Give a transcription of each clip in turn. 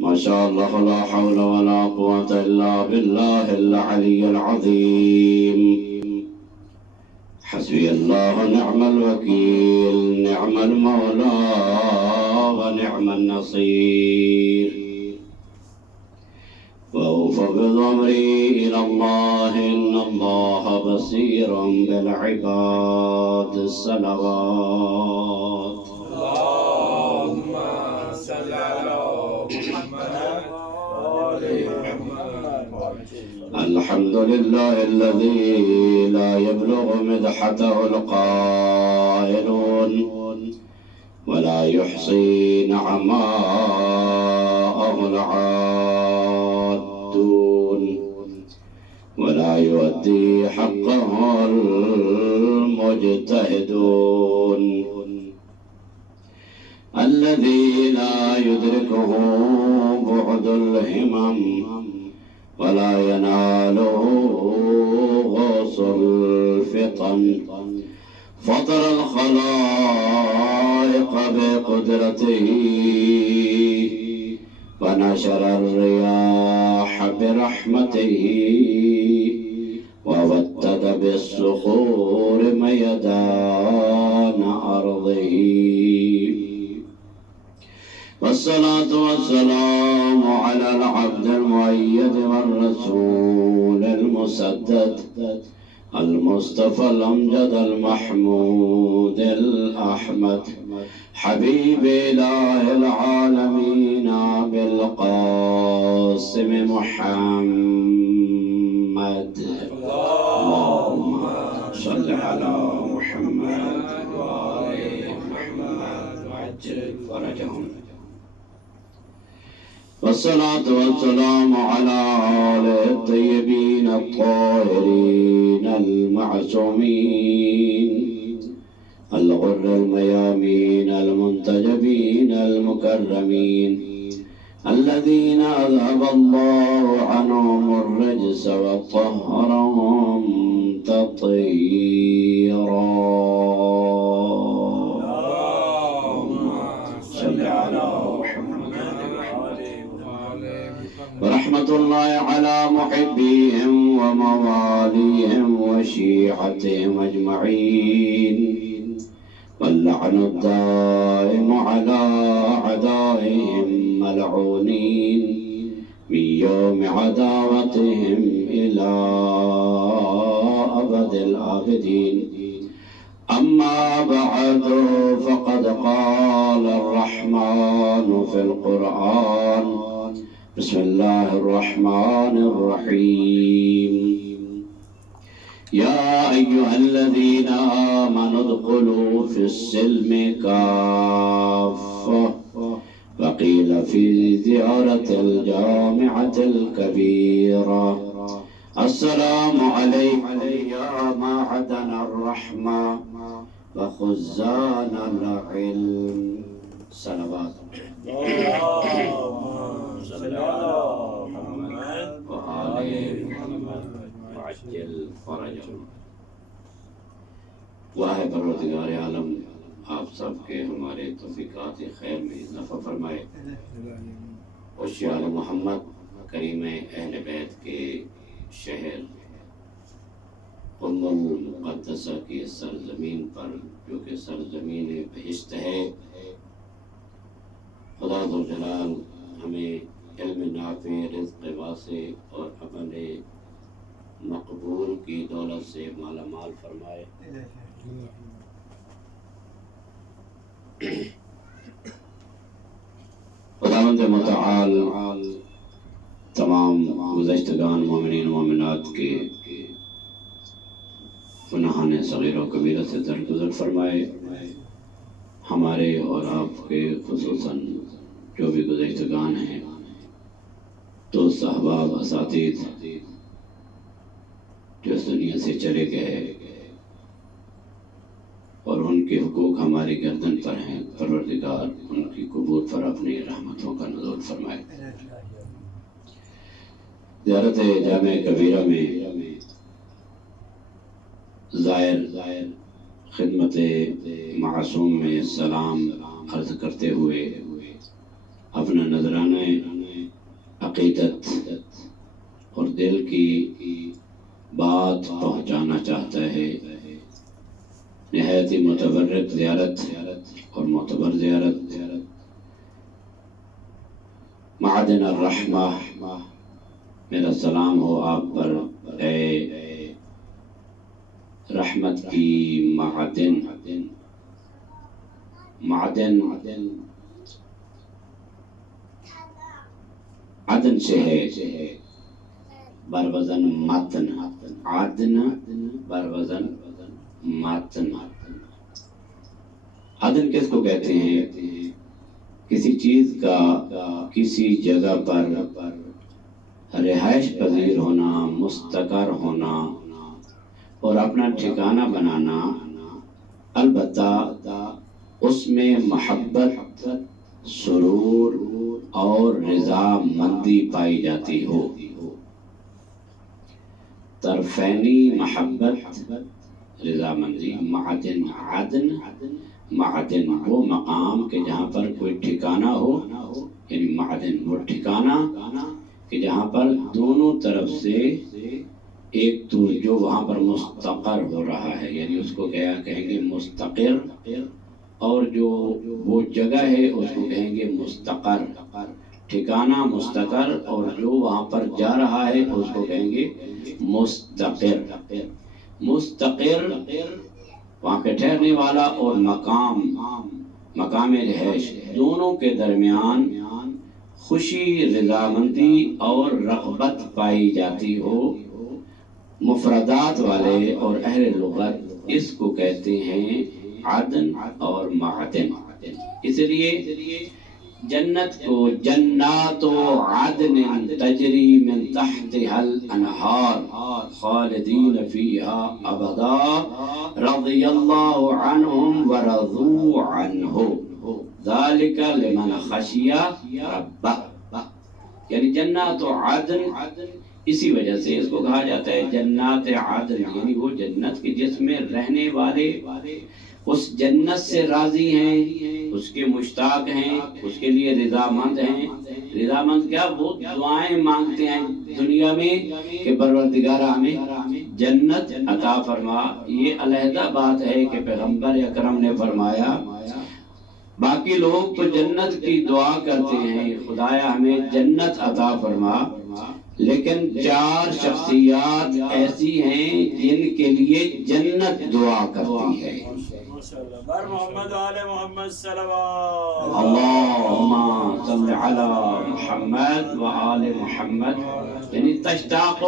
ما شاء الله لا حول ولا قوة إلا بالله العلي العظيم. حسبي الله ونعم الوكيل، نعم المولى ونعم النصير. وأفوض أمري إلى الله، إن الله بصير بالعباد. الصلوات. اللهم صل على محمد وآل محمد. الحمد لله الذي لا يبلغ مدحته القائلون، ولا يحصي نعماءه العادون، ولا يؤدي حقه المجتهدون. الذي لا يدركه بعد الهمم، ولا يناله غوص الفطن. فطر الخلائق بقدرته، ونشر الرياح برحمته، وودد بالصخور ميدان أرضه. والصلاة والسلام على العبد المؤيد والرسول المسدد، المصطفى الأمجد المحمود الأحمد، حبيب إله العالمين بالقاسم محمد. اللهم صل على محمد وآل محمد وعجل فرجهم. والصلاة والسلام على آله الطيبين الطاهرين المعصومين، الغر الميامين المنتجبين المكرمين، الذين أذهب الله عنهم الرجس وطهرهم تطهيرا. اللهم صل على ورحمة الله على محبيهم ومواليهم وشيعتهم أجمعين، واللعن الدائم على أعدائهم ملعونين من يوم عداوتهم إلى أبد الآبدين. أما بعد، فقد قال الرحمن في القرآن: بسم الله الرحمن الرحيم. يا أيها الذين آمنوا ادخلوا في السلم كافة. وقيل في زيارة الجامعة الكبيرة: السلام عليك يا معدن الرحمة وخزان العلم. صلوات. صل على محمد وآل محمد وعجل فرجهم. واہ پروردگار عالم آپ سب کے ہمارے توفیقات خیر میں اضافہ فرمائے. اشیاء محمد کریم اہل بیت کے شہر ام المقدسہ کی سرزمین پر، جو کہ سرزمین بہشت ہے، خدا ذوالجلال ہمیں علم نافع، رزق واسع اور عمل مقبول کی دولت سے مالا مال فرمائے. خداوند متعال تمام گزشتگان مومنین و مومنات کے گناہان صغیر و کبیرہ سے درگزر فرمائے. ہمارے اور آپ کے خصوصاً جو بھی گزشتگان ہیں، دوست احباب اساتید جو اس دنیا سے چلے گئے اور ان کے حقوق ہماری گردن پر ہیں، پروردگار ان کی قبور پر اپنی رحمتوں کا نزول فرمائے. زیارت جامع کبیرہ میں زائر خدمت معصوم میں سلام عرض کرتے ہوئے اپنا نذرانہ عقیدت اور دل کی بات پہنچانا چاہتا ہے، نہایت ہی متبرک زیارت اور معتبر زیارت معدن الرحمہ، میرا سلام ہو آپ پر اے رحمت کی معدن۔ معدن عدن سے ہے، بروزن متن، عدن بروزن متن۔ عدن کس کو کہتے ہیں؟ کسی چیز کا کسی جگہ پر رہائش پذیر ہونا، مستقر ہونا اور اپنا ٹھکانہ بنانا، البتہ اس میں محبت، سرور اور رضا مندی پائی جاتی ہو۔ طرفینی محبت، رضا مندی۔ معدن، عدن معدن وہ مقام کہ جہاں پر کوئی ٹھکانہ ہو، یعنی معدن وہ ٹھکانہ کہ جہاں پر دونوں طرف سے ایک تو جو وہاں پر مستقر ہو رہا ہے، یعنی اس کو کہیں گے مستقر، اور جو وہ جگہ ہے اس کو کہیں گے مستقر۔ ٹھکانہ مستقر، اور جو وہاں پر جا رہا ہے اس کو کہیں گے مستقر۔ مستقر وہاں پہ ٹھہرنے والا، اور مقام رہائش، دونوں کے درمیان خوشی، رضامندی اور رغبت پائی جاتی ہو۔ مفردات والے اور اہل لغت اس کو کہتے ہیں عدن اور معدن۔ اس لیے جنت کو جنات عدن تجری من تحتها الانہار خالدین فیہا ابدا رضی اللہ عنہم ورضوا عنہ ذالک لمن خشی ربہ۔ یعنی جنات عدن، اسی وجہ سے اس کو کہا جاتا ہے جنات عدن، یعنی وہ جنت کی جس میں رہنے والے اس جنت سے راضی ہیں، اس کے مشتاق ہیں، اس کے لیے رضامند ہیں۔ رضامند کیا؟ وہ دعائیں مانگتے ہیں دنیا میں کہ پروردگارہ ہمیں جنت عطا فرما۔ یہ علیحدہ بات ہے کہ پیغمبر اکرم نے فرمایا باقی لوگ تو جنت کی دعا کرتے ہیں، خدایا ہمیں جنت عطا فرما، لیکن 4 شخصیات ایسی ہیں جن کے لیے جنت دعا کرتی ہے۔ بر محمد آل محمد صلوات اللہم صل علی محمد و آل محمد، یعنی تشتاق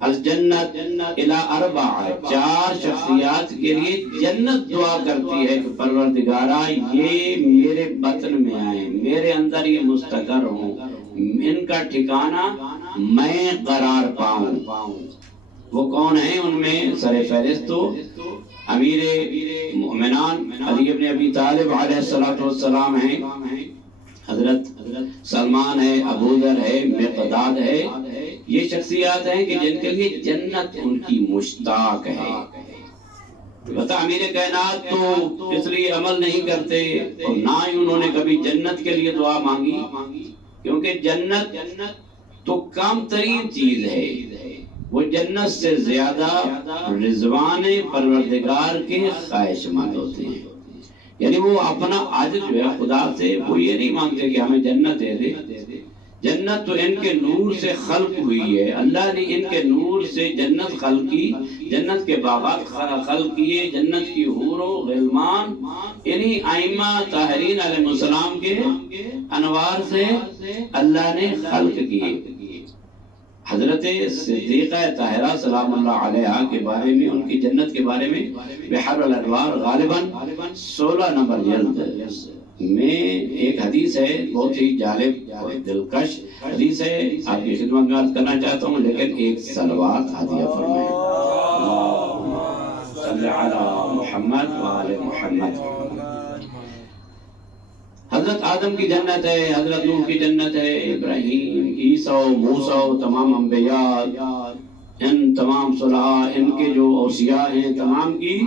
الجنت الى 4، 4 شخصیات کے لیے جنت دعا کرتی ہے کہ پروردگارہ یہ میرے بطن میں آئیں، میرے اندر یہ مستقر ہوں، ان کا ٹھکانہ میں قرار پاؤں۔ وہ کون ہیں؟ ان میں سر فہرست امیر مومنان علی ابن ابی طالب علیہ السلام ہیں، حضرت سلمان ہے، ابو ذر ہے، مقداد ہے۔ یہ شخصیات ہیں کہ جن کے لیے جنت ان کی مشتاق ہے۔ بتا امیر کائنات تو اس لیے عمل نہیں کرتے اور نہ ہی انہوں نے کبھی جنت کے لیے دعا مانگی، کیونکہ جنت تو کم ترین چیز ہے، وہ جنت سے زیادہ رضوان پروردگار کے خواہش مند ہوتے ہیں۔ یعنی وہ اپنا عاجز جو ہے خدا سے وہ یہ نہیں مانگتے کہ ہمیں جنت دے دے، جنت تو ان کے نور سے خلق ہوئی ہے، اللہ نے ان کے نور سے جنت خلق کی، جنت کے باغات خلق کیے، جنت کی حور و غلمان انہی ائمہ طاہرین علیہ السلام کے انوار سے اللہ نے خلق کیے۔ حضرت صدیقہ طاہرہ سلام اللہ علیہا کے بارے میں، ان کی جنت کے بارے میں بحر الانوار غالباً 16 نمبر جلد میں ایک حدیث ہے، بہت ہی جالب اور دلکش حدیث ہے، آپ کی خدمت میں عرض کرنا چاہتا ہوں، لیکن ایک صلوات ہدیہ فرمائیں۔ اللہم صل علی محمد و آل محمد۔ حضرت آدم کی جنت ہے، حضرت نوح کی جنت ہے، ابراہیم، عیسیٰ، موسیٰ، تمام انبیاء، ان تمام صلحاء، ان کے جو اوصیاء ہیں تمام کی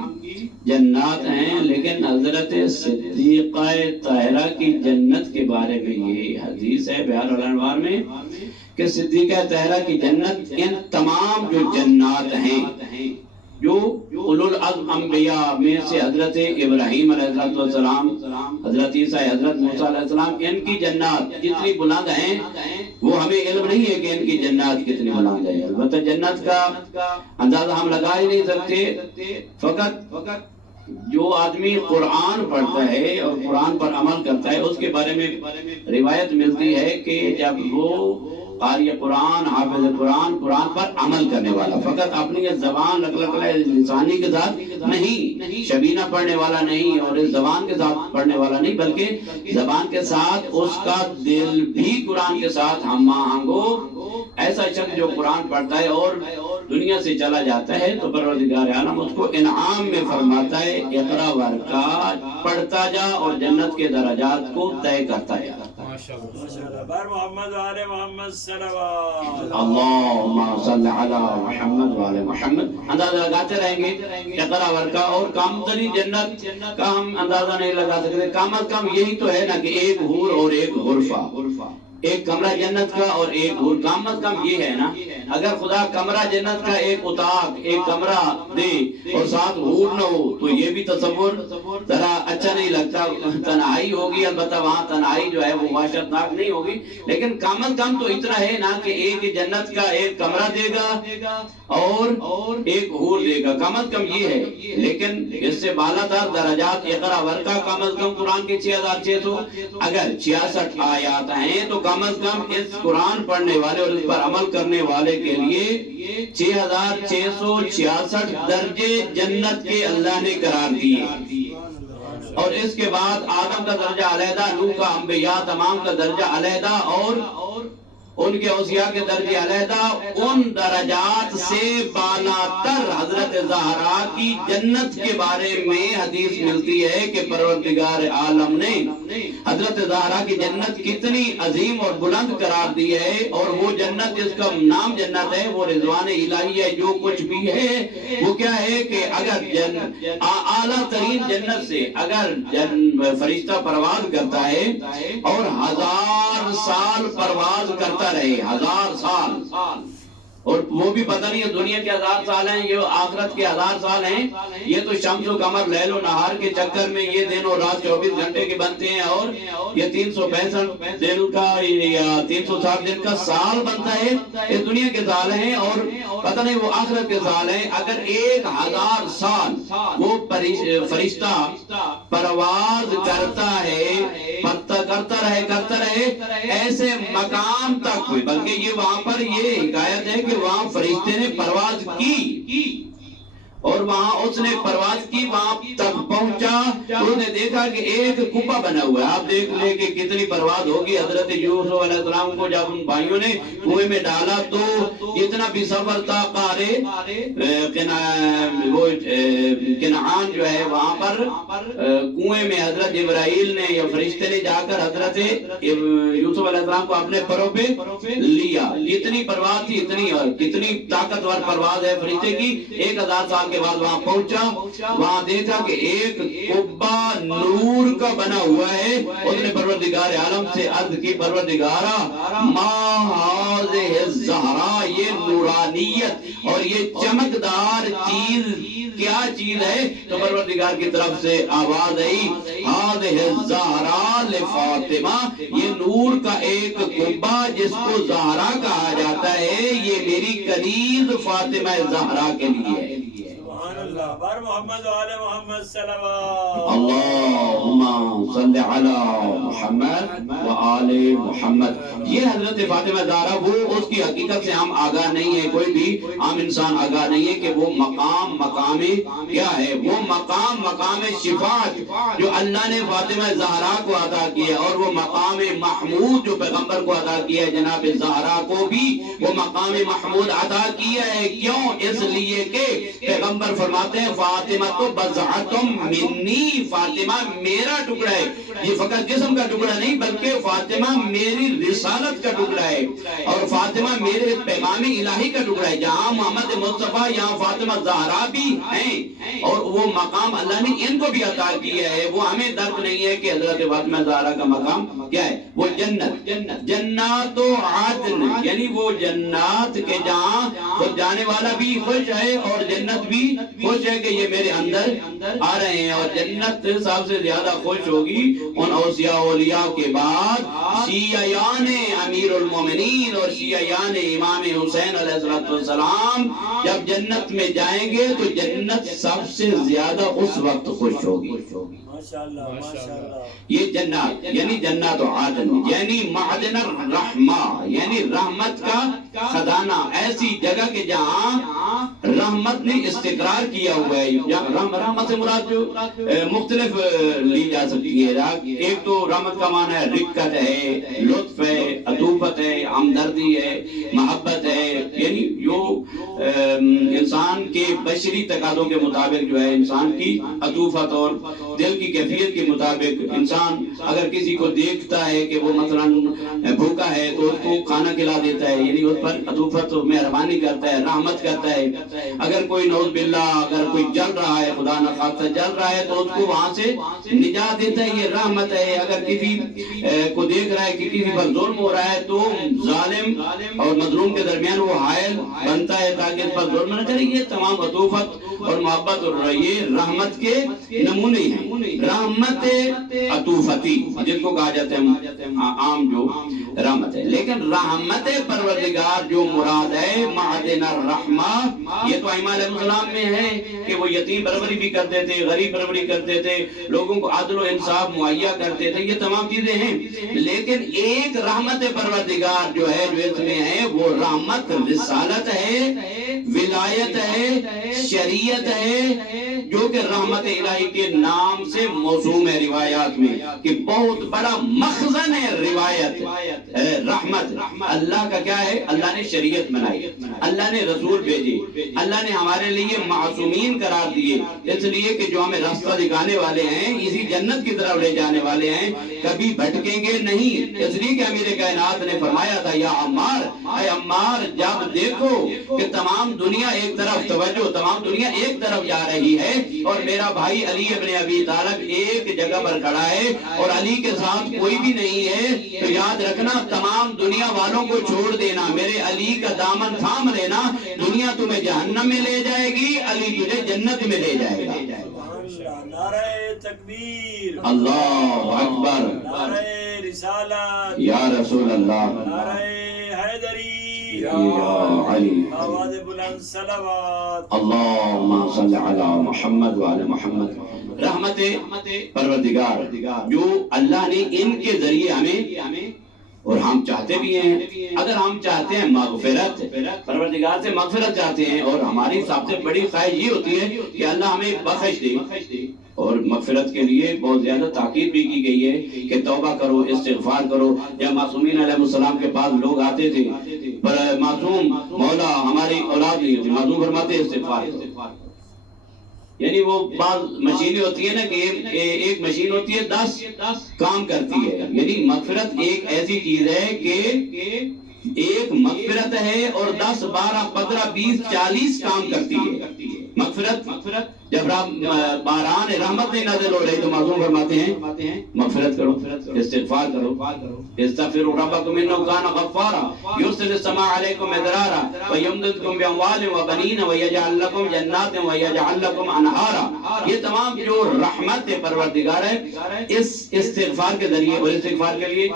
جنات ہیں، لیکن حضرت صدیقہ طاہرہ کی جنت کے بارے میں یہ حدیث ہے بہار الانوار میں کہ صدیقہ طاہرہ کی جنت ان تمام جو جنات ہیں جو اولو العزم انبیاء میں سے حضرت ابراہیم علیہ السلام، حضرت عیسیٰ، حضرت موسیٰ علیہ السلام، ان کی جنات جتنی بلند ہیں وہ ہمیں علم نہیں ہے کہ ان کی جنات کتنی بلند ہے۔ البتہ جنت کا اندازہ ہم لگا ہی نہیں سکتے، فقط جو آدمی قرآن پڑھتا ہے اور قرآن پر عمل کرتا ہے اس کے بارے میں روایت ملتی ہے کہ جب وہ قاری قرآن، حافظ قرآن، قرآن پر عمل کرنے والا، فقط اپنی زبان لسانی کے ساتھ نہیں، شبینہ پڑھنے والا نہیں اور اس زبان کے ساتھ پڑھنے والا نہیں، بلکہ زبان کے ساتھ اس کا دل بھی قرآن کے ساتھ ہم آہنگ ہو، ایسا شخص جو قرآن پڑھتا ہے اور دنیا سے چلا جاتا ہے تو پروردگار عالم اس کو انعام میں فرماتا ہے اقرا ورقا، پڑھتا جا اور جنت کے درجات کو طے کرتا جا۔ بار محمد و آل محمد صلوات اللہم صلی علی محمد و آل محمد۔ اندازہ لگاتے رہیں گے اقرا ورقا اور کام ترین جنت کا ہم اندازہ نہیں لگا سکتے، کم از کم یہی تو ہے نا کہ ایک حور اور ایک غرفہ، ایک کمرہ جنت کا اور ایک حور، کم از کم یہ ہے نا۔ اگر خدا کمرہ جنت کا ایک اتاق، ایک کمرہ دے اور ساتھ حور نہ ہو تو یہ بھی تصور ذرا اچھا نہیں لگتا، تنہائی ہوگی، البتہ وہاں تنہائی جو ہے وہ وحشتناک نہیں ہوگی، لیکن کم از کم تو اتنا ہے نا کہ ایک جنت کا ایک کمرہ دے گا اور ایک حور دے گا، کم از کم یہ ہے۔ لیکن اس سے بالا تر درجات اقرا ورقا کم از کم قرآن کے 6600 اگر 66 آیات ہیں تو کم از کم اس قرآن پڑھنے والے اور اس پر عمل کرنے والے کے لیے 6666 درجے جنت کے اللہ نے قرار دیے، اور اس کے بعد آدم کا درجہ علیحدہ، نوح کا، انبیاء تمام کا درجہ علیحدہ اور ان کے اوصیاء کے درجے علیحدہ۔ ان درجات سے بالا تر حضرت زہرا کی جنت کے بارے میں حدیث ملتی ہے کہ پروردگار عالم نے حضرت زہرا کی جنت کتنی عظیم اور بلند قرار دی ہے، اور وہ جنت جس کا نام جنت ہے وہ رضوان الہی ہے۔ جو کچھ بھی ہے وہ کیا ہے کہ اگر اعلیٰ ترین جنت سے اگر فرشتہ پرواز کرتا ہے اور 1000 سال پرواز کرتا رہے، 1000 سال، اور وہ بھی پتہ نہیں ہے دنیا کے 1000 سال ہیں، یہ آخرت کے 1000 سال ہیں، یہ تو شمس و قمر لیل و نہار کے چکر میں یہ دن اور رات 24 گھنٹے کے بنتے ہیں، اور یہ 365 دن کا یا 360 دن کا سال بنتا ہے، یہ دنیا کے سال ہیں اور پتہ نہیں وہ آخرت کے سال ہیں۔ اگر 1000 سال وہ فرشتہ پرواز کرتا ہے، کرتا رہے ایسے مقام تک، بلکہ یہ وہاں پر یہ حکایت ہے کہ وہاں فرشتے نے پرواز کی اور وہاں اس نے پرواز کی، وہاں تک پہنچا تو اس نے دیکھا کہ ایک کعبہ بنا ہوا ہے۔ آپ دیکھ لیں کہ کتنی پرواز ہوگی۔ حضرت یوسف علیہ السلام کو جب ان بھائیوں نے کنویں میں ڈالا تو اتنا بھی سفر تھا، کنعان جو ہے وہاں پر کنویں میں حضرت جبرائیل نے یا فرشتے نے جا کر حضرت یوسف علیہ السلام کو اپنے پروں پہ لیا۔ اتنی پرواز تھی، کتنی طاقتور پرواز ہے فرشتے کی۔ 1000 سال کے بعد وہاں پہنچا، وہاں دیکھا کہ ایک قبہ نور کا بنا ہوا ہے۔ اس نے پروردگار عالم سے عرض کی، پروردگارا ما هذه الزہرا، یہ نورانیت اور یہ چمکدار چیز کیا چیز ہے؟ تو پروردگار کی طرف سے آواز آئی، هذه الزہرا لفاطمہ، یہ نور کا ایک قبہ جس کو زہرا کہا جاتا ہے، یہ میری کنیز فاطمہ زہرا کے لیے ہے۔ بار محمد و آل محمد صلوات اللہم صلی علی محمد و آل محمد۔ یہ حضرت فاطمہ زہرا وہ اس کی حقیقت سے ہم آگاہ نہیں ہے، کوئی بھی عام انسان آگاہ نہیں ہے کہ وہ مقام کیا ہے۔ وہ مقام شفاعت جو اللہ نے فاطمہ زہرا کو عطا کیا، اور وہ مقام محمود جو پیغمبر کو عطا کیا ہے، جناب زہرا کو بھی وہ مقام محمود عطا کیا ہے۔ کیوں؟ اس لیے کہ پیغمبر فرماتے فرماتے ہیں فاطمہ تو بضعتم منی، فاطمہ میرا ٹکڑا ہے، یہ فقط جسم کا ٹکڑا نہیں بلکہ فاطمہ میری رسالت کا ٹکڑا ہے، اور فاطمہ میرے پیغام الہی کا ٹکڑا ہے۔ جہاں محمد مصطفیٰ یہاں فاطمہ زہرا بھی ہیں، اور وہ مقام اللہ نے ان کو بھی عطا کیا ہے۔ وہ ہمیں درک نہیں ہے کہ حضرت فاطمہ زہرا کا مقام کیا ہے، وہ جنت، جنات و عدن، یعنی وہ جنات کے جہاں خود جانے والا بھی خوش ہے اور جنت بھی خوش ہے کہ یہ میرے اندر آ رہے ہیں۔ اور جنت سب سے زیادہ خوش ہوگی ان اوصیاء اولیاء کے بعد شیعیان امیر المومنین اور شیعیان امام حسین علیہ السلام جب جنت میں جائیں گے تو جنت سب سے زیادہ اس وقت خوش ہوگی۔ ماشاءاللہ ماشاءاللہ۔ یہ جنات یعنی جنات و عدن یعنی معدن الرحمہ، یعنی رحمت کا خزانہ، ایسی جگہ کہ جہاں رحمت نے استقرار کیا ہوا ہے۔ رحمت سے مراد جو مختلف لی جا سکتی ہے، ایک تو رحمت کا معنی ہے رقت ہے، لطف ہے، عطوفت ہے، ہمدردی ہے، محبت ہے، یعنی جو انسان کے بشری تقاضوں کے مطابق جو ہے انسان کی عطوفت اور دل کی کیفیت کے مطابق انسان اگر کسی کو دیکھتا ہے کہ وہ مثلا بھوکا ہے تو اس کو کھانا کھلا دیتا ہے، یعنی اس پر عطوفت و مہربانی کرتا ہے، رحمت کرتا ہے۔ اگر کوئی نعوذ باللہ اگر کوئی جل رہا ہے، خدا نخواستہ جل رہا ہے تو اس کو وہاں سے نجات دیتا ہے، یہ رحمت ہے۔ اگر کسی کو دیکھ رہا ہے کہ کسی پر ظلم ہو رہا ہے تو ظالم اور مظلوم کے درمیان وہ حائل بنتا ہے تاکہ اس پر ظلم نہ کرے۔ یہ تمام عطوفت اور محبت اور یہ رحمت کے نمونے ہیں۔ رحمت عطوفتی جس کو کہا جاتا ہے عام جو رحمت ہے، لیکن رحمت پروردگار جو مراد ہے معدن الرحمہ، یہ تو ائمہ علیہ السلام میں ہے کہ وہ یتیم پروری بھی کرتے تھے، غریب پروری کرتے تھے، لوگوں کو عدل و انصاف مہیا کرتے تھے، یہ تمام چیزیں ہیں۔ لیکن ایک رحمت پروردگار جو ہے جو اس میں ہے وہ رحمت رسالت ہے، ولایت ہے، شریعت ہے، جو کہ رحمت الہی کے نام سے موسوم ہے روایات میں، کہ بہت بڑا مخزن ہے روایت رحمت۔ اللہ کا کیا ہے، اللہ نے شریعت بنائی، اللہ نے رسول بھیجے، اللہ نے ہمارے لیے معصومین قرار دیے، اس لیے کہ جو ہمیں راستہ دکھانے والے ہیں، اسی جنت کی طرف لے جانے والے ہیں، کبھی بھٹکیں گے نہیں۔ اس لیے کہ امیر کائنات نے فرمایا تھا یا عمار، اے عمار جب دیکھو کہ تمام دنیا ایک طرف، توجہ تمام دنیا ایک طرف جا رہی ہے اور میرا بھائی علی ابن ابی طالب ایک جگہ پر کھڑا ہے اور علی کے ساتھ کوئی بھی نہیں ہے، تو یاد رکھنا تمام دنیا والوں کو چھوڑ دینا، میرے علی کا دامن تھام لینا، دنیا تمہیں جہنم میں لے جائے گی، علی تجھے جنت میں لے جائے گا۔ نعرہ تکبیر، اللہ اکبر، نعرہ رسالت، یا رسول اللہ، نعرہ حیدری، یا علی، آواز بلند صلوات، اللہم صل علی محمد وعلی محمد۔ رحمت پروردگار جو اللہ نے ان کے ذریعے ہمیں، اور ہم چاہتے بھی ہیں، اگر ہم چاہتے ہیں مغفرت، پروردگار سے مغفرت چاہتے ہیں، اور ہماری سب سے بڑی خواہش یہ ہوتی ہے کہ اللہ ہمیں بخش دے، اور مغفرت کے لیے بہت زیادہ تاکید بھی کی گئی ہے کہ توبہ کرو، استغفار کرو۔ جب معصومین علیہ السلام کے پاس لوگ آتے تھے، پر معصوم مولا ہماری اولاد نہیں ہوتی، معصوم فرماتے استغفار کرو، یعنی وہ بعض مشینیں ہوتی ہے نا کہ ایک مشین ہوتی ہے 10 کام کرتی ہے، یعنی مغفرت ایک ایسی چیز ہے کہ ایک مغفرت ہے اور 10 12 15 20 40 کام کرتی ہے۔ مغفرت جب باران رحمت نازل ہو رہی تو معصوم فرماتے ہیں مغفرت کرو، استغفار کرو، استغفروا ربکم انہ کان غفارا یرسل السماء علیکم مدرارا ویمددکم باموال وبنین ویجعل لکم جنات ویجعل لکم انہارا۔ یہ تمام جو رحمت پروردگار ہے اس استغفار کے ذریعے، اور استغفار کے لیے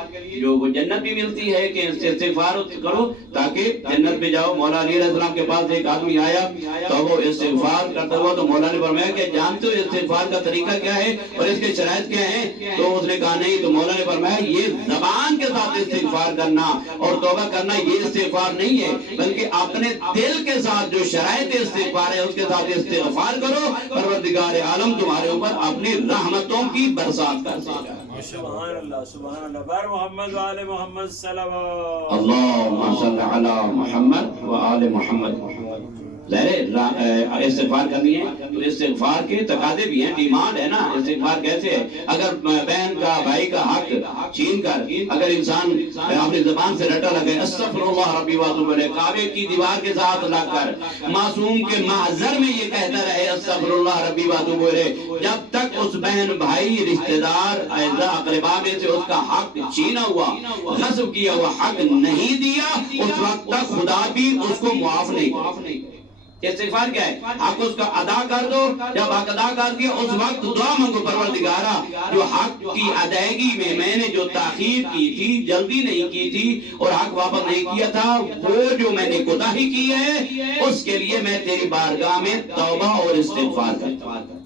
جو وہ جنت بھی ملتی ہے کہ استغفار کرو تاکہ جنت میں جاؤ۔ مولا علی علیہ السلام کے پاس ایک آدمی آیا تو وہ استغفار کرتا ہوا تو مولا نے فرمایا کہ جانتے ہو استغفار کا طریقہ کیا ہے اور اس کے شرائط کیا ہیں؟ تو اس نے کہا نہیں، تو مولا نے فرمایا یہ زبان کے ساتھ استغفار کرنا اور توبہ کرنا یہ استغفار نہیں ہے، بلکہ اپنے دل کے ساتھ جو شرائط استغفار ہے اس کے ساتھ استغفار کرو، پروردگار عالم تمہارے اوپر اپنی رحمتوں کی برسات کر دے گا۔ سبحان اللہ سبحان اللہ۔ بار محمد وآل محمد صلوات، اللہم صل علی محمد وآل محمد۔ ظاہر استغفار کرنی ہے تو استغفار کے تقاضے بھی ہیں، ڈیمانڈ ہے نا۔ استغفار کیسے ہے؟ اگر بہن کا بھائی کا حق چھین کر اگر انسان اپنی زبان سے رٹا لگے استغفر اللہ ربی واتوب الیہ، کعبے کی دیوار کے ساتھ لگ کر معصوم کے محضر میں یہ کہتا رہے استغفر اللہ ربی واتوب الیہ، جب تک اس بہن بھائی رشتہ دار اعزاء اقربا میں سے اس کا حق چھینا ہوا، غصب کیا ہوا حق نہیں دیا، اس وقت تک خدا بھی اس کو معاف نہیں کرے۔ استغفار کیا ہے؟ حق اس کا ادا کر دو، جب حق ادا کر دیا اس وقت دعا مانگو پروردگارا جو حق کی ادائیگی میں نے جو تاخیر کی تھی، جلدی نہیں کی تھی اور حق واپس نہیں کیا تھا، وہ جو میں نے کوتاہی کی ہے اس کے لیے میں تیری بارگاہ میں توبہ اور استغفار کرتا ہوں۔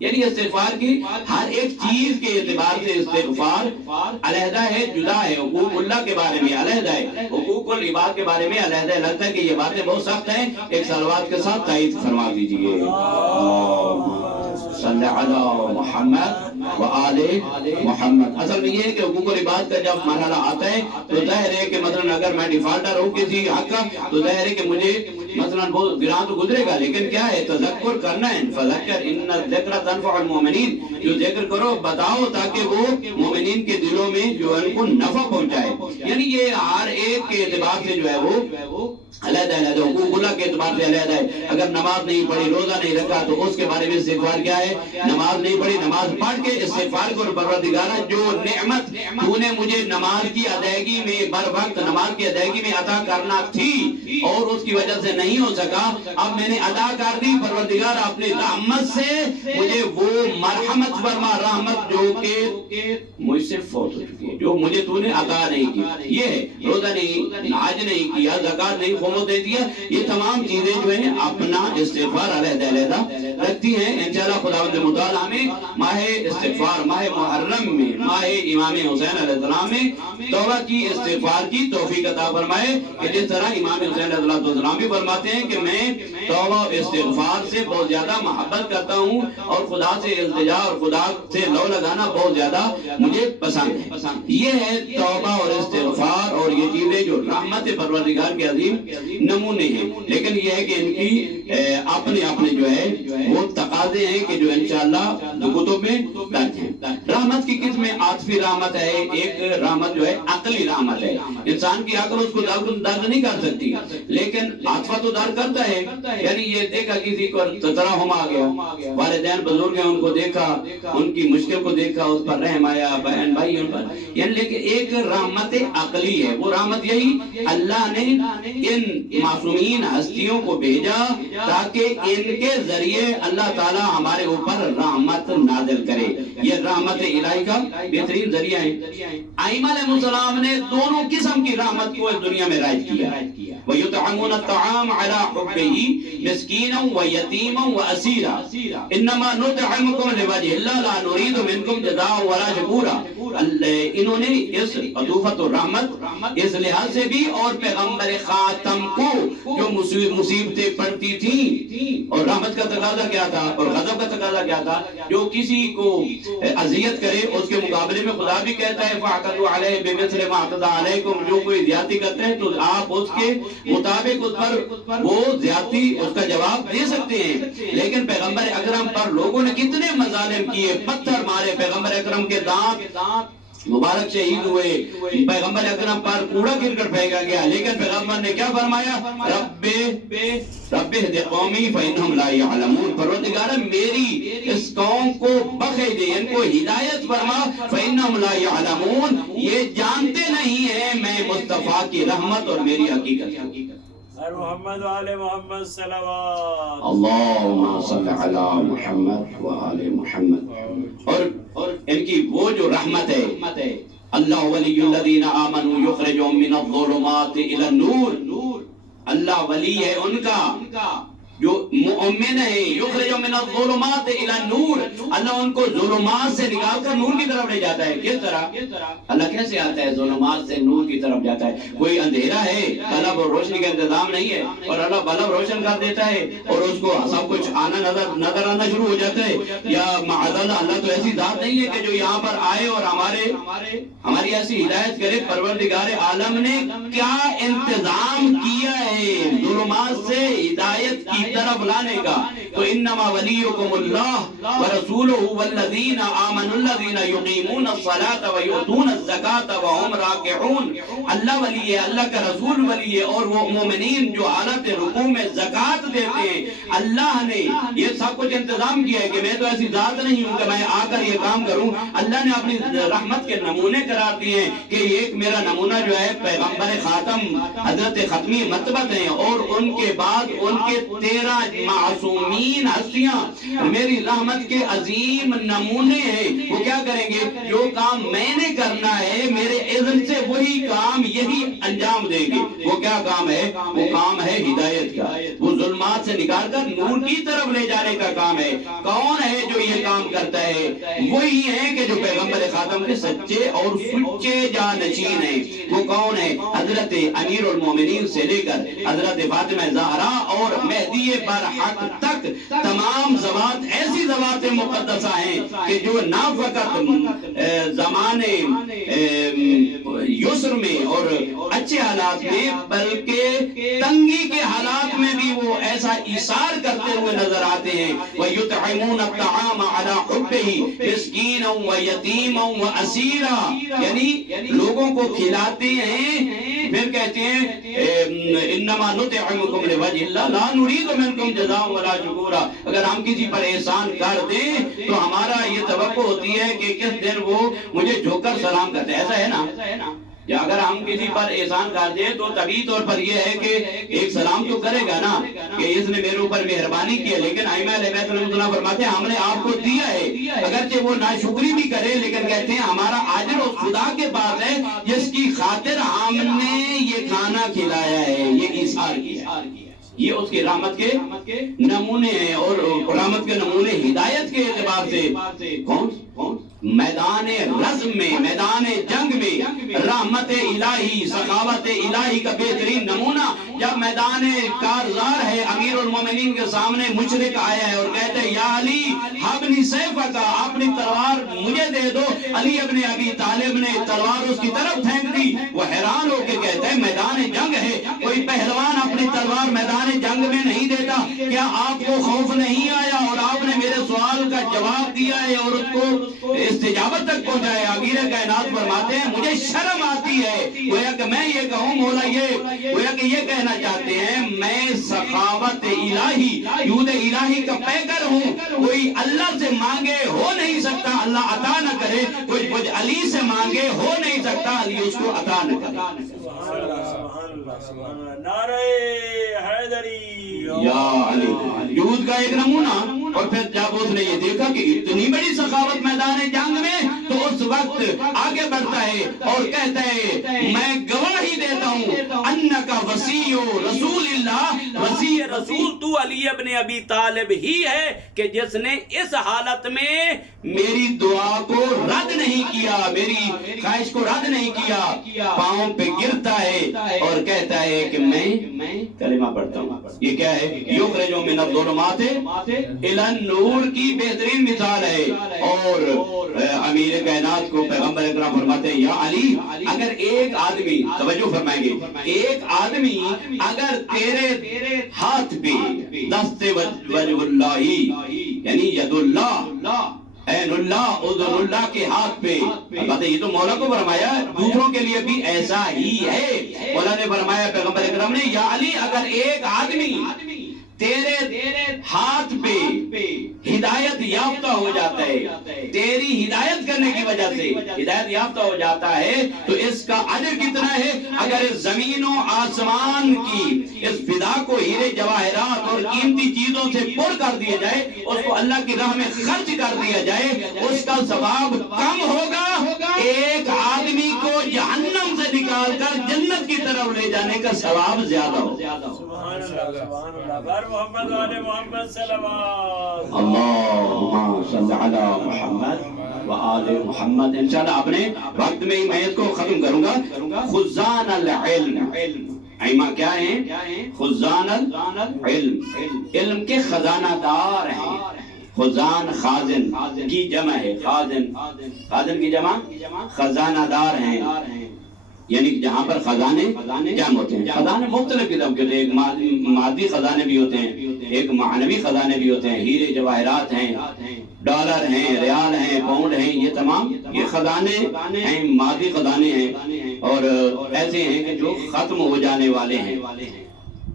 یعنی استغفار کی ہر ایک چیز کے اعتبار سے استغفار علیحدہ ہے، جدا ہے۔ حقوق اللہ کے بارے میں علیحدہ ہے، حقوق العباد کے بارے میں علیحدہ ہے۔ لگتا ہے کہ یہ باتیں بہت سخت ہیں، ایک صلوات کے ساتھ تائید فرما دیجئے۔ صلی علی محمد وآل محمد۔ اصل میں یہ ہے کہ حقوق العباد کا جب مرحلہ آتا ہے تو ظاہر ہے کہ مثلا اگر میں ڈیفالٹر ہوں کسی حق کا تو ظاہر ہے کہ مجھے مثلا بہت گراں تو گزرے گا، لیکن کیا ہے تذکر کرنا ہے۔ فذکر ان الذکر تنفع المؤمنین، جو ذکر کرو بتاؤ تاکہ وہ مومنین کے دلوں میں جو ان کو نفع پہنچائے۔ یعنی یہ ہر ایک کے اعتبار سے جو ہے وہ علیحدہ علیحدہ، حقوق اللہ کے اعتبار سے علیحدہ ہے۔ اگر نماز نہیں پڑھی، روزہ نہیں رکھا تو اس کے بارے میں استغفار کیا ہے؟ نماز نہیں پڑھی، نماز پڑھ کے استغفار کو پروردگارا جو نعمت تو نے مجھے نماز کی ادائیگی میں بر وقت نماز کی ادائیگی میں عطا کرنا تھی اور اس کی وجہ سے نہیں ہو سکا، اب میں نے ادا کر دی، پروردگار اپنی رحمت سے مجھے وہ مرحمت فرما، رحمت جو کہ مجھ سے فوت ہو چکی ہے، جو مجھے تو نے عطا نہیں کی۔ یہ ہے روزہ نہیں، حج نہیں کیا، زکات نہیں، خمس دے دیا، یہ تمام چیزیں جو ہیں اپنا استغفار علیحدہ علیحدہ رکھتی ہیں۔ انشاءاللہ خداوند متعال ہمیں ماہ استغفار، ماہ محرم میں، ماہ امام حسین علیہ السلام میں توبہ کی، استغفار کی توفیق عطا فرمائے کہ جس طرح امام حسین علیہ السلام بھی فرماتے ہیں کہ میں توبہ استغفار سے بہت زیادہ محبت کرتا ہوں اور خدا سے التجا اور خدا سے لو لگانا بہت زیادہ مجھے پسند ہے۔ یہ ہے توبہ اور استغفار، اور یہ چیزیں جو رحمت پروردگار کے عظیم نمونے ہیں، لیکن یہ ہے کہ ان کی اپنے اپنے جو ہے وہ تقاضے ہیں کہ جو انشاءاللہ جو کتب میں درج ہیں۔ رحمت کی قسم عاطفی رحمت ہے، ایک رحمت جو ہے عقلی رحمت ہے۔ انسان کی عقل اس کو درد نہیں کر سکتی، لیکن عاطفہ تو درد کرتا ہے۔ یعنی یہ دیکھا کسی کو ترحم آ گیا، والدین بزرگ ہیں ان کو دیکھا، ان کی مشکل کو دیکھا، اس پر رحم آیا، بہن بھائی ان پر، یعنی لیکن ایک رحمت عقلی ہے۔ وہ رحمت یہی اللہ نے ان معصومین ہستیوں کو بھیجا تاکہ ان کے ذریعے اللہ تعالی ہمارے اوپر رحمت نازل کرے۔ یہ رحمت الہی کا بہترین ذریعہ ہے۔ ائمہ علیہ السلام نے دونوں قسم کی رحمت کو اس دنیا میں رائج کیا۔ وَيُطْعِمُونَ الطَّعَامَ عَلَىٰ حُبِّهِ مِسْكِينًا وَيَتِيمًا وَأَسِيرًا إِنَّمَا نُطْعِمُكُمْ لِوَجْهِ اللَّهِ لَا نُرِيدُ مِنكُمْ جَزَاءً وَلَا شُكُورًا۔ انہوں نے اس عطوفت و رحمت اس لحاظ سے بھی، اور پیغمبر خاتم کو جو مصیبتیں پڑتی تھیں اور رحمت کا تقاضا کیا تھا اور غضب کا تقاضا کیا تھا، جو کسی کو اذیت کرے اس کے مقابلے میں خدا بھی کہتا ہے فَاعْتَدُوا عَلَيْهِ بِمِثْلِ مَا اعْتَدَىٰ عَلَيْكُمْ، جو کوئی زیادتی کرتے ہیں تو آپ اس کے مطابق اس پر وہ زیادتی اس کا جواب دے سکتے ہیں۔ لیکن پیغمبر اکرم پر لوگوں نے کتنے مظالم کیے، پتھر مارے، پیغمبر اکرم کے دانت مبارک شہید ہوئے، پیغمبر اکرم پر کوڑا کرکٹ پھینکا گیا، لیکن پیغمبر نے کیا فرمایا؟ رب اہد قومی فإنہم لا یعلمون، پروردگار میری اس قوم کو بخش دے، ان کو ہدایت فرما، فإنہم لا یعلمون، یہ جانتے نہیں ہیں میں مصطفیٰ کی رحمت اور میری حقیقت۔ محمد وآل محمد صلوات اللہم صلی علی محمد وآل محمد۔ اور ان کی وہ جو رحمت ہے، اللہ ولی الذین آمنوا یخرجهم من الظلمات الی النور، اللہ ولی ہے ان کا جو مؤمن ہیں، یخرج من الظلمات الی النور، اللہ ان کو ظلمات سے نکال کر نور کی طرف لے جاتا ہے۔ کس طرح؟ اللہ کیسے آتا ہے؟ ظلمات سے نور کی طرف جاتا ہے۔ کوئی اندھیرا ہے، بلب اور روشنی کا انتظام نہیں ہے اور اللہ بلب روشن کر دیتا ہے اور اس کو سب کچھ آنا نظر آنا شروع ہو جاتا ہے، یا معاذ اللہ تو ایسی ذات نہیں ہے کہ جو یہاں پر آئے اور ہماری ایسی ہدایت کرے۔ پروردگار عالم نے کیا انتظام کیا ہے ظلمات سے ہدایت کی طرف لانے کا۔ تو انما ولیکم اللہ ورسولہ والذین آمنوا الذین یقیمون الصلاة ویؤتون الزکاة وهم راکعون۔ اللہ ولی ہے، اللہ کا رسول ولی ہے، اور وہ مومنین جو حالت رکوع میں زکوٰۃ دیتے ہیں۔ اللہ نے یہ سب کچھ انتظام کیا ہے کہ میں تو ایسی ذات نہیں ہوں کہ میں آ کر یہ کام کروں۔ اللہ نے اپنی رحمت کے نمونے قرار دیے ہیں کہ ایک میرا نمونہ جو ہے پیغمبر خاتم حضرت ختمی مطبت ہیں، اور ان کے بعد ان کے 13 معصومین ہستیاں میری رحمت کے عظیم نمونے ہیں۔ وہ کیا کریں گے؟ جو کام میں نے کرنا ہے میرے اذن سے وہی کام یہی انجام دیں گے۔ وہ کیا کام ہے؟ وہ کام ہے ہدایت کا، وہ ظلمات سے نکال کر نور کی طرف لے جانے کا کام ہے۔ کون ہے جو یہ کام کرتا ہے؟ وہی ہے کہ جو پیغمبر خاتم کے سچے اور سچے جانشین ہیں۔ وہ کون ہے؟ حضرت امیر المومنین سے لے کر حضرت فاطمہ زہرا اور مہدی برحق تک تمام ذوات ایسی ذوات مقدسہ ہیں کہ جو نہ فقط زمانے یسر میں اور اچھے حالات میں بلکہ تنگی کے حالات میں بھی وہ ایسا ایثار کرتے ہوئے نظر آتے ہیں۔ وَيُطْعِمُونَ الطَّعَامَ عَلَىٰ حُبِّهِ مِسْكِينًا وَيَتِيمًا وَأَسِيرًا، یعنی لوگوں کو کھلاتے ہیں، پھر کہتے ہیں انما نطعمکم لوجہ اللہ لا نرید منکم جزاء ولا شکورا۔ اگر ہم کسی پر احسان کر دیں تو ہمارا یہ توقع ہوتی ہے کہ کس دن وہ مجھے جھک کر سلام کرتے ہیں، ایسا ہے نا؟ یا اگر ہم کسی پر احسان کر دیں تو طبعی طور پر یہ ہے کہ ایک سلام تو کرے گا نا کہ اس نے میرے اوپر مہربانی کی ہے۔ لیکن ائمہ اہل بیت رحمۃ اللہ فرماتے ہیں ہم نے آپ کو دیا ہے، اگرچہ وہ ناشکری بھی کرے لیکن کہتے ہیں ہمارا اجر اس خدا کے پاس ہے جس کی خاطر ہم نے یہ کھانا کھلایا ہے، یہ ایثار کیا ہے۔ یہ اس کی رحمت کے نمونے ہیں، اور رحمت کے نمونے ہدایت کے اعتبار سے کون؟ میدان رزم میں، میدان جنگ میں رحمت الہی، سخاوت الہی کا بہترین نمونہ جب میدان کارزار ہے، امیر المومنین کے سامنے مشرک آیا ہے اور کہتے ہیں یا علی حبنی سیفک، اپنی تلوار مجھے دے دو۔ علی ابن ابی طالب نے تلوار اس کی طرف پھینک دی۔ وہ حیران ہو کے کہتے ہیں میدان جنگ ہے، کوئی پہلوان اپنی تلوار میدان جنگ میں نہیں دیتا، کیا آپ کو خوف نہیں آیا؟ اور آپ نے میرے سوال کا جواب دیا ہے اور اس کو استجابت تک پہنچائے۔ امیر کائنات فرماتے ہیں مجھے شرم آتی ہے گویا کہ میں یہ کہوں، مولا یہ گویا کہ یہ کہنا چاہتے ہیں میں سخاوت الہی، جود الہی کا پیکر ہوں، کوئی اللہ سے مانگے ہو نہیں سکتا اللہ عطا نہ کرے، کوئی کچھ علی سے مانگے ہو نہیں سکتا علی اس کو عطا نہ کرے۔ سبحان اللہ سبحان اللہ سبحان اللہ، نعرہ حیدری یا علی، جود کا ایک نمونہ۔ اور پھر جب اس نے یہ دیکھا کہ اتنی بڑی سخاوت میدان جنگ میں، تو اس وقت آگے بڑھتا ہے اور کہتا ہے میں گواہی دیتا ہوں انکا وصی رسول اللہ، وصی رسول تو علی ابن ابی طالب ہی ہے کہ جس نے اس حالت میں میری دعا کو رد نہیں کیا، میری خواہش کو رد نہیں کیا، پاؤں پہ گرتا ہے اور کہتا ہے کہ میں کلمہ پڑھتا ہوں۔ یہ کیا ہے؟ یخرج من الظلمات الی النور کی بہترین مثال ہے۔ اور امیر کائنات کو پیغمبر اکرم فرماتے ہیں یا علی اگر ایک آدمی، توجہ فرمائیں گے، ایک آدمی اگر تیرے ہاتھ پہ دست وجہ اللہ یعنی ید اللہ، عین اللہ، اذن اللہ کے ہاتھ پہ، بات ہے یہ تو مولا کو فرمایا، دوسروں کے لیے بھی ایسا ہی ہے۔ مولا نے فرمایا پیغمبر اکرم نے یا علی اگر ایک آدمی تیرے ہاتھ پہ ہدایت یافتہ ہو جاتا ہے، تیری ہدایت کرنے کی وجہ سے ہدایت یافتہ ہو جاتا ہے، تو اس کا اجر کتنا ہے؟ اگر اس زمین و آسمان کی اس فضا کو ہیرے جواہرات اور قیمتی چیزوں سے پر کر دیا جائے، اس کو اللہ کی راہ میں خرچ کر دیا جائے، اس کا ثواب کم ہوگا ایک آدمی کو جہنم سے نکال کر کر جنت کی طرف لے جانے کا ثواب زیادہ ہو. سبحان اللہ سبحان اللہ. بر محمد و آل محمد صلوات. اللہم صلی علی محمد و آل محمد. انشاءاللہ اپنے وقت میں ہی میں اس کو ختم کروں گا. خزان العلم. ایمہ کیا ہیں؟ خزان العلم. علم کے خزانہ دار ہیں. خزان خازن کی جمع ہے. خازن کی جمع خزانہ دار ہیں. یعنی جہاں پر خزانے جمع ہوتے ہیں. خزانے مختلف قسم کے ہوتے ہیں. ایک مادی خزانے بھی ہوتے ہیں, ایک معنوی خزانے بھی ہوتے ہیں. ہیرے جواہرات ہیں, ڈالر ہیں, ریال ہیں, پاؤنڈ ہیں, یہ تمام یہ خزانے ہیں, مادی خزانے ہیں. اور ایسے ہیں کہ جو ختم ہو جانے والے ہیں,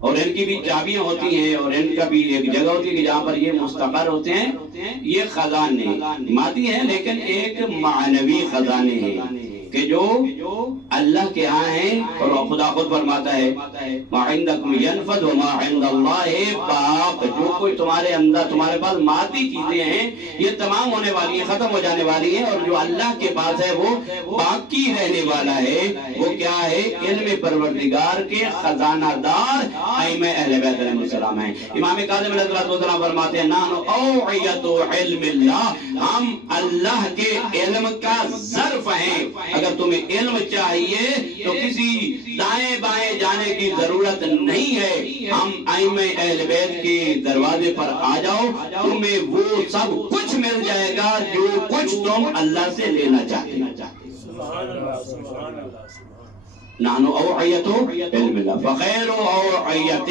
اور ان کی بھی چابیاں ہوتی ہیں, اور ان کا بھی ایک جگہ ہوتی ہے کہ جہاں پر یہ مستقر ہوتے ہیں. یہ خزانے مادی ہیں, لیکن ایک معنوی خزانے ہیں کہ جو اللہ کے ہاں ہیں. اور خدا خود فرماتا ہے ما عندکم ینفد وما عند اللہ باق. جو کوئی تمہارے اندر تمہارے پاس مادی چیزیں ہیں یہ تمام ہونے والی ہیں, ختم ہو جانے والی ہیں, اور جو اللہ کے پاس ہے وہ باقی رہنے والا ہے. وہ کیا ہے؟ علم پروردگار کے خزانہ دار ائمہ اہل بیت علیہ السلام ہیں. امام کاظم علیہ السلام فرماتے ہیں نحن اوعیت علم اللہ. ہم اللہ کے علم کا ظرف ہیں. اگر تمہیں علم چاہیے تو کسی دائیں بائیں جانے کی ضرورت نہیں ہے. ہم ائمہ اہل بیت کے دروازے پر آ جاؤ, تمہیں وہ سب کچھ مل جائے گا جو کچھ تم اللہ سے لینا چاہتے ہیں. سبحان اللہ سبحان اللہ سبحان. نحن اوعیت علم اللہ فخیر اوعیت.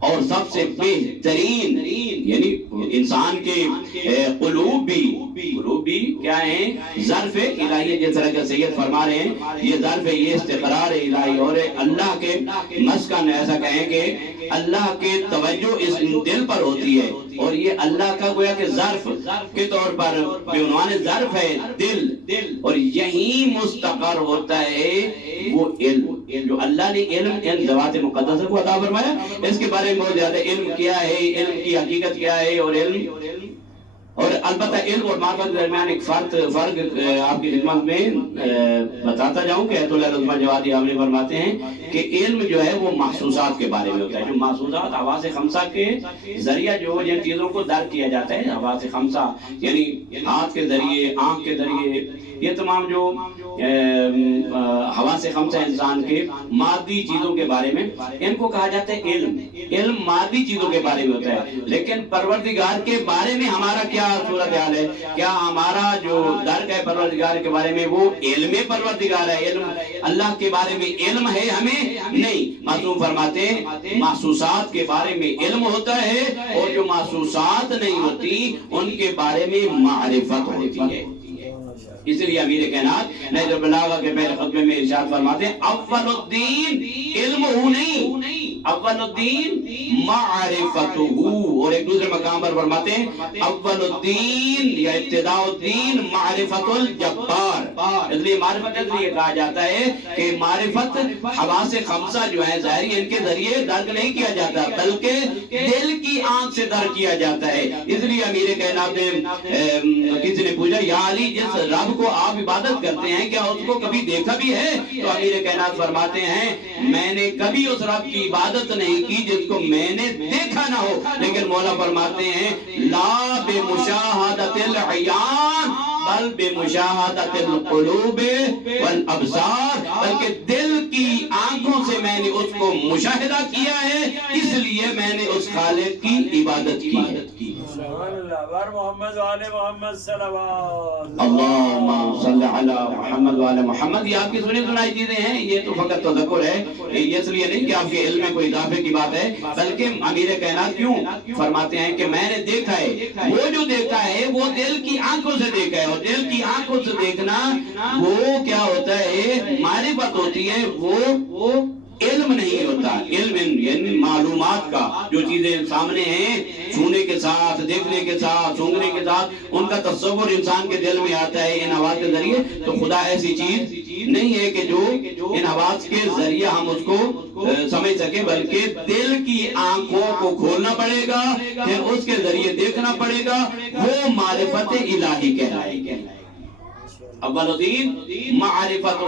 اور سب سے بہترین یعنی انسان کے قلوب بھی کیا ہیں؟ ظرف الہی. جس طرح کہ سید فرما رہے ہیں یہ ظرف ہے, یہ استقرار الہی, اور اللہ کے مسکن, ایسا کہیں کہ اللہ کے توجہ اس دل پر ہوتی ہے, اور یہ اللہ کا گویا کہ ظرف کے طور پر بعنوان ظرف ہے دل, اور یہی مستقر ہوتا ہے وہ علم جو اللہ نے علم ذوات مقدسہ کو عطا فرمایا. اس کے بارے میں بہت زیادہ علم کیا ہے, علم کی حقیقت کیا ہے, اور علم اور البتہ علم اور معرفت کے درمیان ایک فرق آپ کی خدمت میں بتاتا جاؤں کہ ایت اللہ عثمان جوادی عامری فرماتے ہیں کہ علم جو ہے وہ محسوسات کے بارے میں ہوتا ہے. جو محسوسات حواس خمسہ کے ذریعہ جو جن چیزوں کو درک کیا جاتا ہے, حواس خمسہ یعنی ہاتھ کے ذریعے, آنکھ کے ذریعے, یہ تمام جو حواس خمسہ انسان کے مادی چیزوں کے بارے میں, ان کو کہا جاتا ہے علم. علم مادی چیزوں کے بارے میں ہوتا ہے, لیکن پروردگار کے بارے میں ہمارا کیا صورتحال ہے؟ کیا ہمارا جو درک ہے پروردگار کے بارے میں وہ علم پروردگار ہے؟ علم اللہ کے بارے میں علم ہے ہمیں نہیں. معصوم فرماتے ہیں محسوسات کے بارے میں علم ہوتا ہے, اور جو محسوسات نہیں ہوتی ان کے بارے میں معرفت ہوتی ہے. اس لیے امیر کائنات نہج البلاغہ کے پہلے خطبے میں ارشاد فرماتے ہیں اول الدین علم ہو نہیں, اول الدین معرفتہ. اور ایک دوسرے مقام پر فرماتے ہیں اول الدین یا ابتداء الدین معرفت الجبار. اس لیے معرفت اس لیے کہا جاتا ہے کہ معرفت حواس خمسہ جو ہیں ظاہری, ان کے ذریعے درک نہیں کیا جاتا بلکہ دل کی آنکھ سے درک کیا جاتا ہے. اس لیے امیر کائنات نے کسی نے پوچھا یا علی جس رب کو آپ عبادت کرتے ہیں کیا اس کو کبھی دیکھا بھی ہے؟ تو امیر کائنات فرماتے ہیں میں نے کبھی اس رب کی عبادت نہیں کی جس کو میں نے دیکھا نہ ہو. لیکن مولا فرماتے ہیں لا بمشاہدت العیان بل بمشاہدت القلوب والابصار. بلکہ دل کی آنکھوں سے میں نے اس کو مشاہدہ کیا ہے, اس لیے میں نے اس خالق کی عبادت کی ہے. سبحان اللہ. بر محمد و آل محمد صلوات. اللہم صلی علی محمد و آل محمد. یہ آپ کی سنی سنائی چیزیں ہیں, یہ تو فقط تذکر ہے, یہ اس لیے نہیں کہ آپ کے علم میں کوئی اضافے کی بات ہے, بلکہ امیر کائنات کیوں فرماتے ہیں کہ میں نے دیکھا ہے. وہ جو دیکھا ہے وہ دل کی آنکھوں سے دیکھا ہے, اور دل کی آنکھوں سے دیکھنا وہ کیا ہوتا ہے؟ معرفت ہوتی ہے, وہ علم نہیں ہوتا. علم یعنی معلومات کا, جو چیزیں سامنے ہیں چھونے کے ساتھ, دیکھنے کے ساتھ, سونگنے کے ساتھ, ان کا تصور انسان کے دل میں آتا ہے ان حواس کے ذریعے. تو خدا ایسی چیز نہیں ہے کہ جو ان حواس کے ذریعے ہم اس کو سمجھ سکیں, بلکہ دل کی آنکھوں کو کھولنا پڑے گا, پھر اس کے ذریعے دیکھنا پڑے گا. وہ معرفت الہی کہلائے گی. اول دین معرفتہ،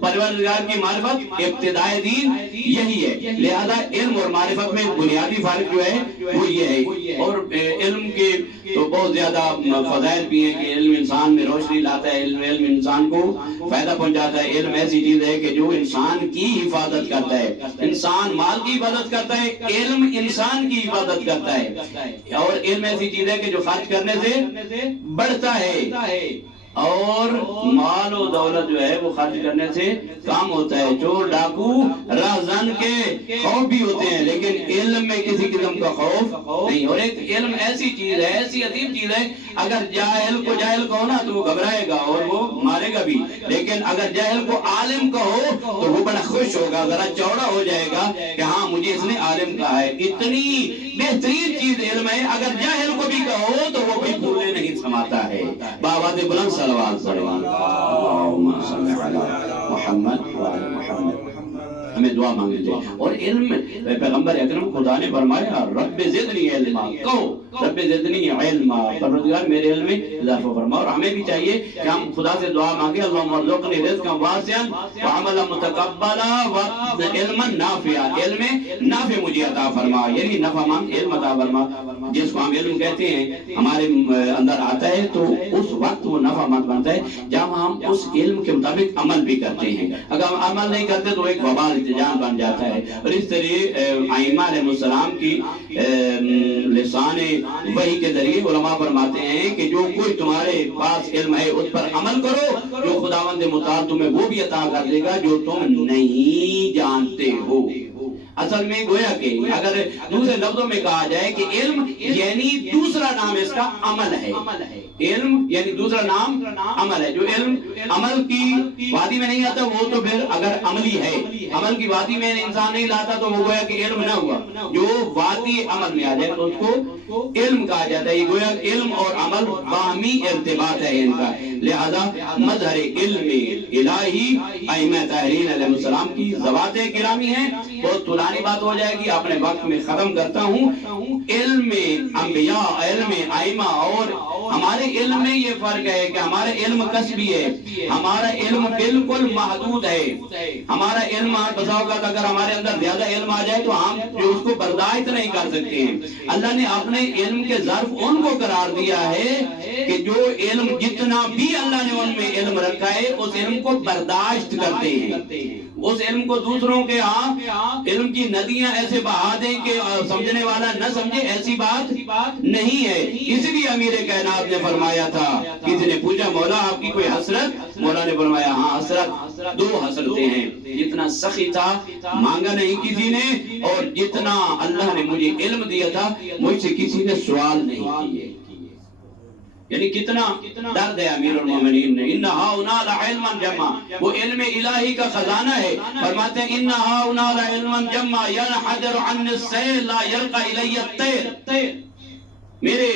پروردگار کی معرفت ابتدائی دین یہی ہے. لہذا علم اور معرفت میں بنیادی فرق جو ہے وہ یہ ہے. اور علم کے تو بہت زیادہ فضائل بھی ہیں کہ علم انسان میں روشنی لاتا ہے، علم انسان کو فائدہ پہنچاتا ہے. علم ایسی چیز ہے کہ جو انسان کی حفاظت کرتا ہے. انسان مال کی حفاظت کرتا ہے، علم انسان کی حفاظت کرتا ہے. اور علم ایسی چیز ہے کہ جو خرچ کرنے سے بڑھتا ہے، اور مال و دولت جو ہے وہ خرچ کرنے سے کام ہوتا ہے. چور ڈاکو راہزن کے خوف بھی ہوتے ہیں، لیکن علم میں کسی قسم کا خوف نہیں. اور ایک علم ایسی چیز ہے، ایسی عظیم چیز ہے، اگر جاہل کو جاہل کہو نا تو وہ گھبرائے گا اور وہ مارے گا بھی، لیکن اگر جاہل کو عالم کہو تو وہ بڑا خوش ہوگا، ذرا چوڑا ہو جائے گا کہ ہاں مجھے اس نے عالم کہا ہے. اتنی بہترین چیز علم ہے. اگر جاہل کو بھی کہو تو وہ بھی پھولے نہیں سماتا ہے. بآواز بلند صلوات پڑھیں. اللہم صلی علی محمد وعلی محمد. ہمیں دعا مانگنے دیں. اور علم پیغمبر اکرم خدا نے فرمایا رب زدنی علما، کہو رب زدنی علما، پروردگار میرے علم میں اضافہ فرما. اور ہمیں بھی چاہیے کہ ہم خدا سے دعا مانگیں اللہم ارزقنی رزقا واسعا وعملا متقبلا وعلما نافعا. علم نافع مجھے عطا فرما، یعنی نفع مند علم عطا فرما. جس کو ہم علم کہتے ہیں ہمارے اندر آتا ہے تو اس وقت وہ نفع مند بنتا ہے جب ہم اس علم کے مطابق عمل بھی کرتے ہیں. اگر ہم عمل نہیں کرتے تو ایک وبال التجام بن جاتا ہے. اور اس طرح ائمہ علیہ السلام کی لسان وحی کے ذریعے علماء فرماتے ہیں کہ جو کوئی تمہارے پاس علم ہے اس پر عمل کرو، جو خداوند متعال تمہیں وہ بھی عطا کر دے گا جو تم نہیں جانتے ہو. اصل میں گویا کہ اگر دوسرے لفظوں میں کہا جائے کہ علم یعنی دوسرا نام اس کا عمل ہے. علم یعنی دوسرا نام عمل ہے. جو علم عمل کی وادی میں نہیں آتا وہ تو پھر اگر عملی ہے، عمل کی وادی میں انسان نہیں لاتا تو وہ گویا کہ علم نہ ہوا. جو وادی عمل میں آ جائے تو اس کو علم کہا جاتا ہے. یہ گویا علم اور عمل باہمی ارتباط ہے ان کا. لہذا مظہر علم الہی ائمہ طاہرین علیہ السلام کی ذوات گرامی ہیں. بہت طولانی بات ہو جائے گی، اپنے وقت میں ختم کرتا ہوں. علم انبیاء، علم ائمہ اور ہمارے علم میں یہ فرق ہے کہ ہمارا علم کسبی ہے، ہمارا علم بالکل محدود ہے. ہمارا علم بسا اوقات اگر ہمارے اندر زیادہ علم آ جائے تو ہم جو اس کو برداشت نہیں کر سکتے ہیں. اللہ نے اپنے علم کے ظرف ان کو قرار دیا ہے کہ جو علم جتنا بھی اللہ نے ان میں علم رکھا ہے اس علم کو برداشت کرتے ہیں. اس علم کو دوسروں کے ہاں علم کی ندیاں ایسے بہا دیں کہ سمجھنے والا نہ سمجھے، ایسی بات نہیں ہے. اس لیے امیر کائنات نے فرمایا تھا، کسی نے پوچھا مولا آپ کی کوئی حسرت؟ مولا نے فرمایا ہاں حسرت، دو حسرتیں ہیں. جتنا سخی تھا مانگا نہیں کسی نے، اور جتنا اللہ نے مجھے علم دیا تھا مجھ سے کسی نے سوال نہیں کیے. یعنی کتنا درد ہے امیر المومنین نے. انہا انا لعلما جمع، وہ علم الہی کا خزانہ ہے. فرماتے ہیں انہا انا لعلما جمع ينحدر عن السيل لا يلقى الی الطیر. میرے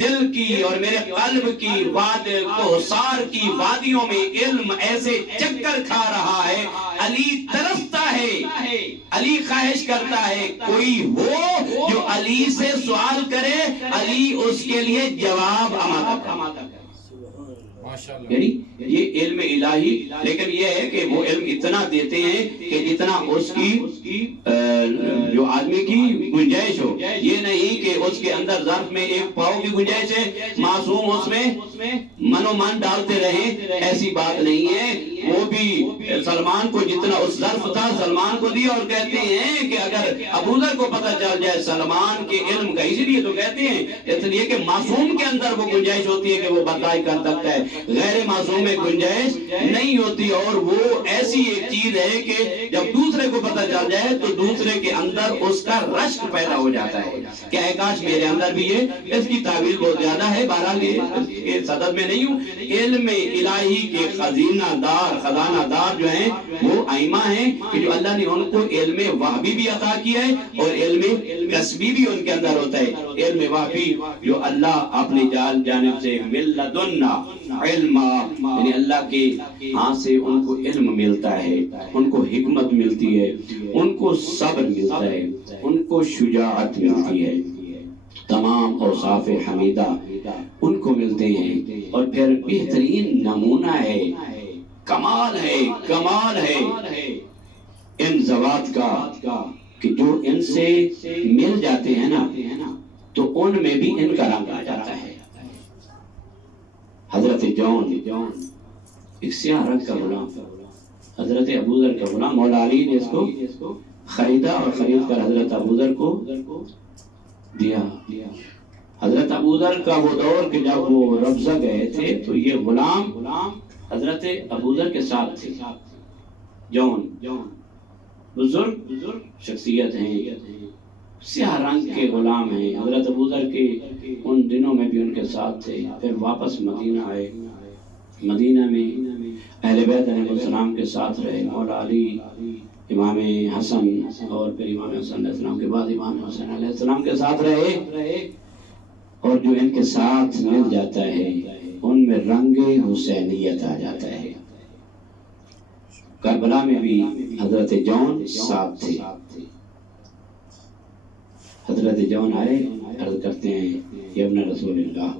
دل کی اور میرے قلب کی کوثار کی وادیوں میں علم ایسے چکر کھا رہا ہے. علی ترستا ہے، علی خواہش کرتا ہے کوئی ہو جو علی سے سوال کرے، علی اس کے لیے جواب آمادہ کرے. یعنی یہ علم الہی، لیکن یہ ہے کہ وہ علم اتنا دیتے ہیں کہ جتنا اس کی جو آدمی کی گنجائش ہو. یہ نہیں کہ اس کے اندر ظرف میں ایک پاؤ کی گنجائش ہے، معصوم اس میں من و من ڈالتے رہے، ایسی بات نہیں ہے. وہ بھی سلمان کو جتنا اس ظرف تھا سلمان کو دیا، اور کہتے ہیں کہ اگر ابوذر کو پتہ چل جائے سلمان کے علم کا، اسی لیے تو کہتے ہیں اس لیے کہ معصوم کے اندر وہ گنجائش ہوتی ہے کہ وہ برداشت کر سکتا ہے، غیر معصوم میں گنجائش نہیں ہوتی. اور وہ ایسی ایک چیز ہے کہ جب دوسرے کو پتہ چل جائے تو دوسرے کے اندر اس کا رشک پیدا ہو جاتا ہے کہ اے کاش میرے اندر بھی ہے. اس کی تعویل بہت زیادہ ہے، بہرحال یہ صدد میں نہیں ہوں. علم الہی کے خزانہ دار جو ہیں وہ ائمہ ہیں کہ جو اللہ نے ان کو علم وحبی بھی عطا کیا ہے اور علم کسبی بھی ان کے اندر ہوتا ہے. علم وحبی جو اللہ اپنی جانب سے من لدنا علم، یعنی اللہ کے ہاں سے ان کو علم ملتا ہے، ان کو حکمت ملتی ہے، ان کو صبر ملتا ہے، ان کو شجاعت ملتی ہے. تمام اوصاف حمیدہ ان کو ملتے ہیں، اور پھر بہترین نمونہ ہے، کمال ہے ان ذوات کا کہ جو ان سے مل جاتے ہیں نا تو ان میں بھی ان کا رنگ آ جاتا ہے۔ حضرت جون ایک سیاہ رنگ کا غلام، حضرت ابوذر کا غلام، مولا علی نے اس کو خریدا اور خرید کر حضرت ابوذر کو دیا۔ حضرت ابوذر کا وہ دور کہ جب وہ ربضہ گئے تھے تو یہ غلام حضرت ابوذر کے ساتھ تھے۔ جون بزرگ شخصیت ہیں، سیاہ رنگ کے غلام ہیں، حضرت ابوذر کے ان دنوں میں بھی ان کے ساتھ تھے۔ پھر واپس مدینہ آئے، مدینہ میں اہل بیت علیہ السلام کے ساتھ رہے، مولا علی، امام حسن، اور پھر امام حسن علیہ السلام کے بعد امام حسین علیہ السلام کے ساتھ رہے، اور جو ان کے ساتھ مل جاتا ہے ان میں رنگ حسینیت آ جاتا ہے۔ کربلا میں بھی حضرت جون ساتھ تھے۔ حضرت جون آئے، عرض کرتے ہیں کہ ابن رسول اللہ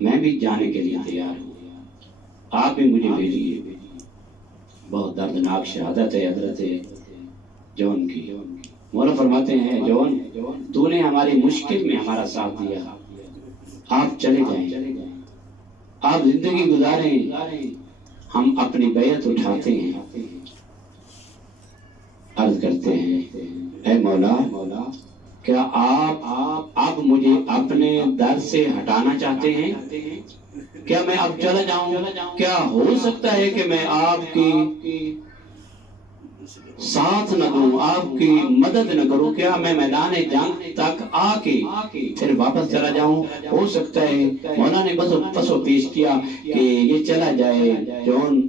میں بھی جانے کے لیے تیار ہوں، آپ بھی مجھے بھیجیے۔ بہت دردناک شہادت ہے حضرت جون کی۔ مولا فرماتے ہیں جون تو نے ہماری مشکل میں ہمارا ساتھ دیا، آپ چلے جائیں، آپ زندگی گزاریں، ہم اپنی بیعت اٹھاتے ہیں۔ عرض کرتے ہیں اے مولا کیا آپ اب مجھے اپنے در سے ہٹانا چاہتے ہیں؟ کیا میں اب چلا جاؤں؟ کیا ہو سکتا ہے کہ میں آپ کی ساتھ نہ دوں، آپ کی مدد نہ کروں؟ کیا میں میدان جنگ تک آ کے پھر واپس چلا جاؤں؟ ہو سکتا ہے مولا نے بس پسو پیش کیا کہ یہ چلا جائے، جون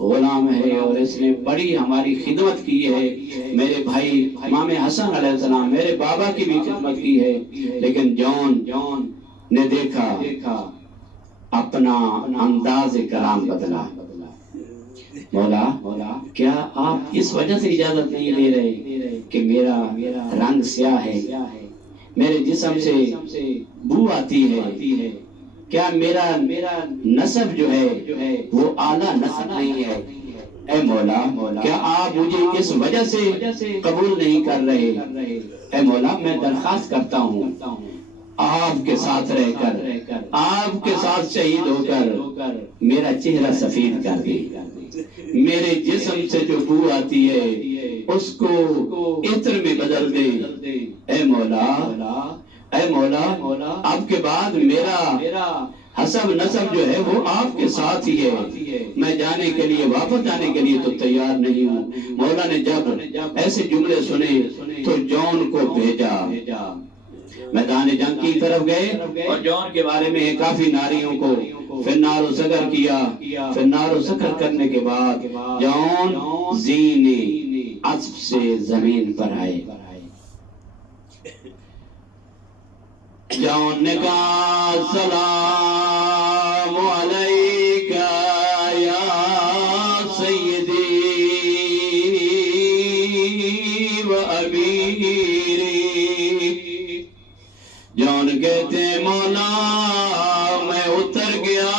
غلام ہے اور اس نے بڑی ہماری خدمت کی ہے، میرے بھائی امام حسن علیہ السلام میرے بابا کی بھی خدمت کی ہے۔ لیکن جون نے دیکھا اپنا انداز کلام بدلا۔ مولا کیا آپ اس وجہ سے اجازت نہیں لے رہے کہ میرا رنگ سیاہ ہے، میرے جسم سے بو آتی ہے؟ کیا میرا نسب جو ہے وہ اعلیٰ نسب نہیں ہے؟ اے مولا کیا آپ مجھے اس وجہ سے قبول نہیں کر رہے؟ اے مولا میں درخواست کرتا ہوں آپ کے ساتھ رہ کر، آپ کے ساتھ شہید ہو کر میرا چہرہ سفید کر دے، میرے جسم سے جو بو آتی ہے اس کو عطر میں بدل دے۔ اے مولا آپ کے بعد میرا حسب نسب جو ہے وہ آپ کے ساتھ ہی ہے، میں جانے کے لیے واپس جانے کے لیے تو تیار نہیں ہوں۔ مولا نے جب ایسے جملے سنے تو جون کو بھیجا، میدان جنگ کی طرف گئے اور جون کے بارے میں کافی ناریوں کو پھر نار و سکر کیا۔ پھر نار و سکر کرنے کے بعد جون زین اسب سے زمین پر آئے۔ جون نے کہا سلام علیکہ یا سیدی و امیری۔ جون کہتے ہیں مولا میں اتر گیا،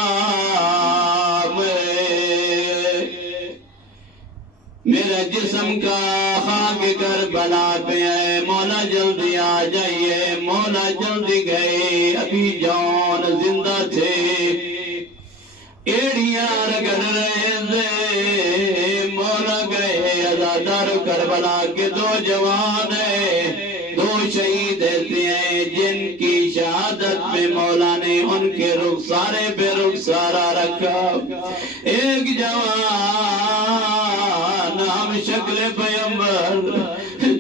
میرا جسم کا خاک کربلا پہ ہے، مولا جلدی آ جائیے۔ مولا جلدی گئے، ابھی جون زندہ تھے، ایڑیاں رگڑ رہے تھے۔ مولا گئے، عزادار کربلا کے دو جوان ہیں، دو شہید ایسے ہیں جن کی شہادت میں مولا نے ان کے رخسارے پہ رخسارہ رکھا۔ ایک جوان ہم شکل پیغمبر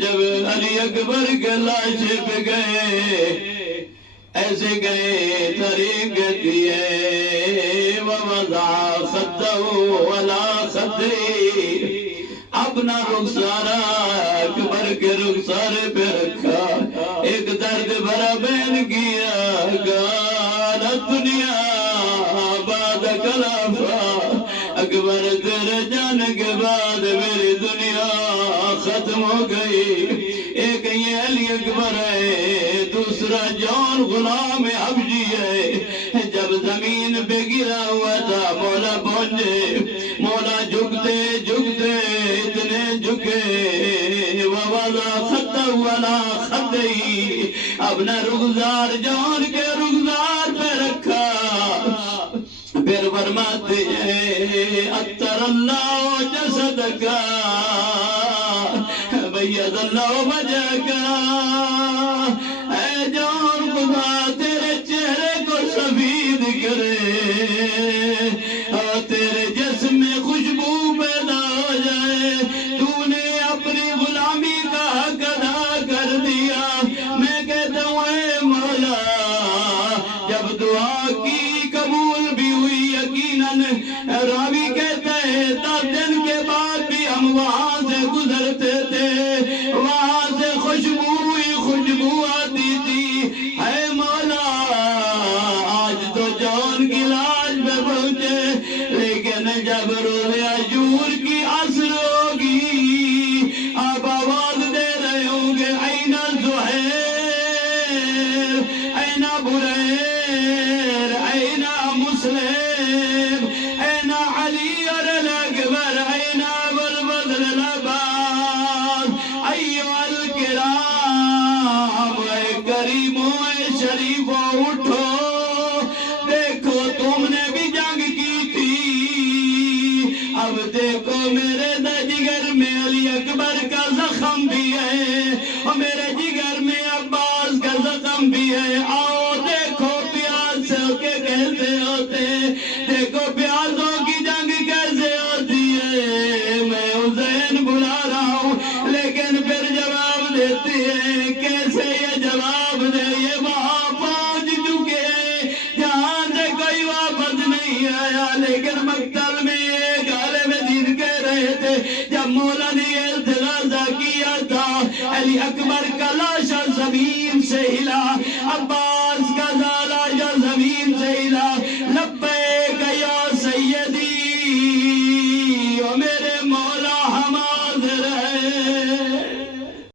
جب علی اکبر کے لاشے پہ گئے، ایسے گئے طریق دیے، وَوَضَعَ خَدَّهُ عَلَى خَدِّهِ، اپنا رخسارہ اکبر کے رخسارے پہ رکھا، ایک درد بھرا بیان کیا، قالت دنیا بعد خلافہ، اکبر تیرے جانے کے بعد میری دنیا ختم ہو گئی۔ ایک یہ علی اکبر ہے، جان غلام حبشی ہے، جب زمین پہ گرا ہوا تھا مولا پہنچے، مولا جھکتے جھکتے اتنے جھکے، وَوَضَعَ خَطَّهُ عَلَىٰ خَدِّهِ، اپنا رخسار جان کے رخسار پہ رکھا، پھر فرماتے ہیں اطر اللہ جسدک بیض اللہ وجہک، اے جان خدا تیرے چہرے کو سفید کرے اور تیرے جسم میں خوشبو پیدا ہو جائے، تو نے اپنی غلامی کا حق ادا کر دیا۔ میں کہتا ہوں اے مولا، جب دعا کی قبول بھی ہوئی، یقیناً راوی کہتا ہے 10 دن کے بعد بھی ہم وہاں سے گزرتے تھے، وہاں سے خوشبو ہی خوشبو آتی تھی۔ اے مولا، آج تو جان کی لاش پہ پہنچے، لیکن جب روز عاشور کی عصر ہوگی، آپ آواز دے رہے ہوں گے این زہیر، این بریر، این مسلم، این علی الاکبر، این ابو الفضل العباس، ایھا الکرام، اے کریمو اے شریفو اٹھو، دیکھو تم نے بھی جنگ کی تھی، اب دیکھو میرے جگر میں علی اکبر کا زخم بھی ہے اور میرے جگر میں عباس کا زخم بھی ہے، آؤ دیکھو پیاسوں کے کیسے ہوتے، دیکھو پیاسوں کی جنگ کیسے ہوتی ہے۔ میں حسین بلا رہا ہوں، لیکن پھر جواب دیتی ہے، کیسے یہ جواب دے، یہ وہاں پہنچ چکے ہیں جہاں سے کوئی واپس نہیں آیا، لیکن مقتل میں ایک عالم دین کہہ رہے تھے، جب مولا نے استغاثہ کیا تھا، علی اکبر کا لاشا زمین سے ہلا، عباس